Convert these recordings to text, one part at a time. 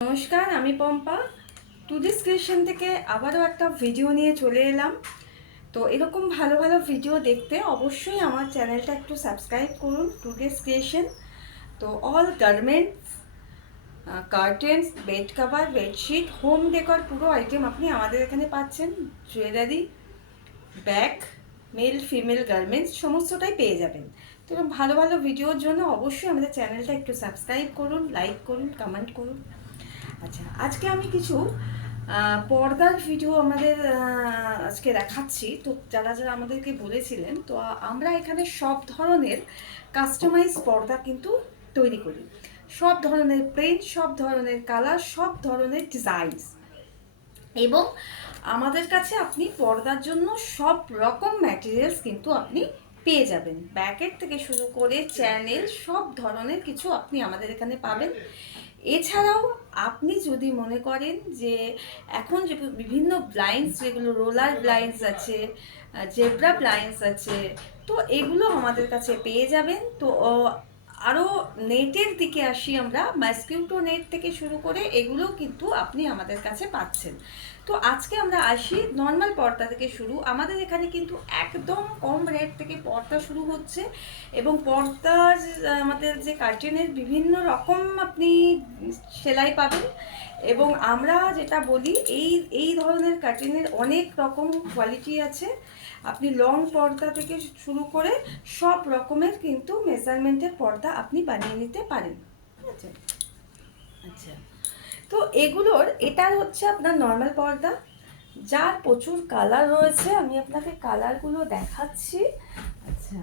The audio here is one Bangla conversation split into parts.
নমস্কার, আমি পম্পা। টুডেস ক্রিয়েশন থেকে আবারও একটা ভিডিও নিয়ে চলে এলাম। তো এরকম ভালো ভালো ভিডিও দেখতে অবশ্যই আমার চ্যানেলটা একটু সাবস্ক্রাইব করুন, টুডেস ক্রিয়েশন। তো all garments, curtains, bed cover, bedsheet, home decor পুরো আইটেম আপনি আমাদের এখানে পাচ্ছেন। Jewellery, bag, male female garments সমস্তটাই পেয়ে যাবেন। তো এরকম ভালো ভালো ভিডিওর জন্য অবশ্যই আমাদের চ্যানেলটা একটু সাবস্ক্রাইব করুন, লাইক করুন, কমেন্ট করুন। আচ্ছা, আজকে আমি কিছু পর্দার ভিডিও আমাদের আজকে দেখাচ্ছি। তো যারা যারা আমাদেরকে বলেছিলেন, তো আমরা এখানে সব ধরনের কাস্টমাইজ পর্দা কিন্তু তৈরি করি। সব ধরনের প্রিন্ট, সব ধরনের কালার, সব ধরনের ডিজাইনস, এবং আমাদের কাছে আপনি পর্দার জন্য সব রকম ম্যাটেরিয়ালস কিন্তু আপনি পেয়ে যাবেন। ব্যাকেট থেকে শুরু করে চ্যানেল, সব ধরনের কিছু আপনি আমাদের এখানে পাবেন। এছাড়াও আপনি যদি মনে করেন যে এখন যে বিভিন্ন ব্লাইন্ডস, যেগুলো রোলার ব্লাইন্ডস আছে, জেব্রা ব্লাইন্ডস আছে, তো এগুলো আমাদের কাছে পেয়ে যাবেন। তো আরও নেটের দিকে আসি আমরা, মসকিউটো নেট থেকে শুরু করে এগুলোও কিন্তু আপনি আমাদের কাছে পাচ্ছেন। তো আজকে আমরা আসি নর্মাল পর্দা থেকে শুরু। আমাদের এখানে কিন্তু একদম কম রেট থেকে পর্দা শুরু হচ্ছে, এবং পর্দার আমাদের যে কার্টেনের বিভিন্ন রকম আপনি সেলাই পাবেন। এবং আমরা যেটা বলি, এই এই ধরনের কার্টেনের অনেক রকম কোয়ালিটি আছে। আপনি লং পর্দা থেকে শুরু করে সব রকমের কিন্তু মেজারমেন্টের পর্দা আপনি বানিয়ে নিতে পারেন। ঠিক আছে? আচ্ছা, তো এগুলোর এটা হচ্ছে আপনার নর্মাল পর্দা, যার প্রচুর কালার রয়েছে। আমি আপনাকে কালারগুলো দেখাচ্ছি। আচ্ছা,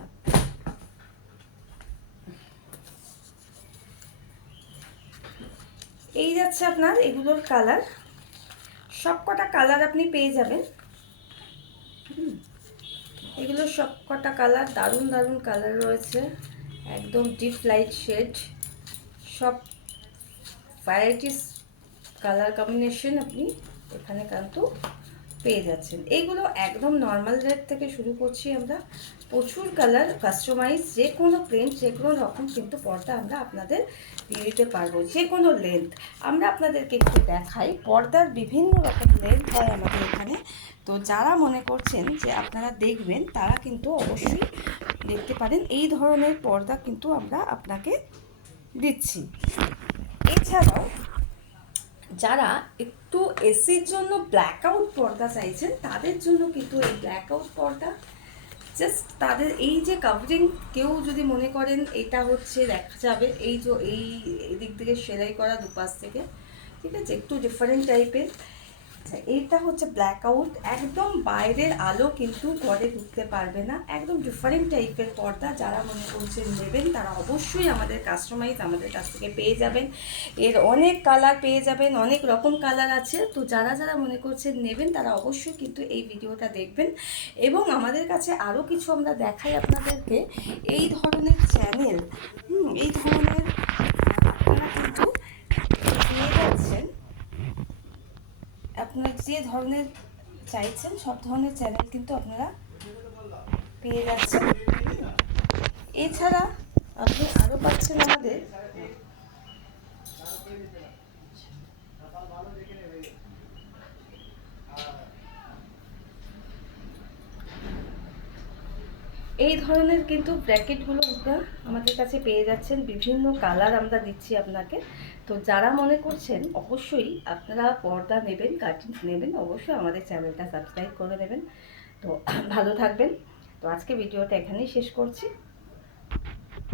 এই যাচ্ছে আপনার এগুলোর কালার, সব কটা কালার আপনি পেয়ে যাবেন। এগুলোর সব কটা কালার দারুণ দারুণ কালার রয়েছে, একদম ডিপ লাইট শেড, সব ভ্যারাইটিস কালার কম্বিনেশন আপনি এখানে কিন্তু পেয়ে যাচ্ছেন। এইগুলো একদম নর্মাল রেট থেকে শুরু করছি আমরা। প্রচুর কালার, কাস্টমাইজ, যে কোনো প্রিন্ট, যে কোনো রকম কিন্তু পর্দা আমরা আপনাদের দিয়ে দিতে পারবো, যে কোনো লেন্থ। আমরা আপনাদেরকে একটু দেখাই, পর্দার বিভিন্ন রকম লেন্থ হয় আমাদের এখানে। তো যারা মনে করছেন যে আপনারা দেখবেন, তারা কিন্তু অবশ্যই দেখতে পারেন। এই ধরনের পর্দা কিন্তু আমরা আপনাকে দিচ্ছি। এছাড়াও যারা একটু এসির জন্য ব্ল্যাক আউট পর্দা চাইছেন, তাদের জন্য কিন্তু এই ব্ল্যাক আউট পর্দা জাস্ট তাদের এই যে কাভারিং, কেউ যদি মনে করেন এটা হচ্ছে দেখা যাবে এই যে এই দিক থেকে সেলাই করা দুপাশ থেকে, ঠিক আছে, একটু ডিফারেন্ট টাইপের। আচ্ছা, এইটা হচ্ছে ব্ল্যাক আউট, একদম বাইরের আলো কিন্তু ঘরে ঢুকতে পারবে না, একদম ডিফারেন্ট টাইপের পর্দা। যারা মনে করছেন নেবেন, তারা অবশ্যই আমাদের কাস্টমাইজ আমাদের কাছ থেকে পেয়ে যাবেন। এর অনেক কালার পেয়ে যাবেন, অনেক রকম কালার আছে। তো যারা যারা মনে করছেন নেবেন, তারা অবশ্যই কিন্তু এই ভিডিওটা দেখবেন। এবং আমাদের কাছে আরও কিছু আমরা দেখাই আপনাদেরকে, এই ধরনের চ্যানেল, এই ধরনের আপনারা কিন্তু পেয়ে যাচ্ছেন। আপনারা যে ধরনের চাইছেন, সব ধরনের চ্যানেল কিন্তু আপনারা পেয়ে যাচ্ছেন। এছাড়া আপনি আরও পাচ্ছেন আমাদের এই ধরনের কিন্তু ব্র্যাকেটগুলো আপনারা আমাদের কাছে পেয়ে যাচ্ছেন। বিভিন্ন কালার আমরা দিচ্ছি আপনাকে। তো যারা মনে করছেন অবশ্যই আপনারা পর্দা নেবেন, কার্টেন্স নেবেন, অবশ্যই আমাদের চ্যানেলটা সাবস্ক্রাইব করে নেবেন। তো ভালো থাকবেন। তো আজকে ভিডিওটা এখানেই শেষ করছি।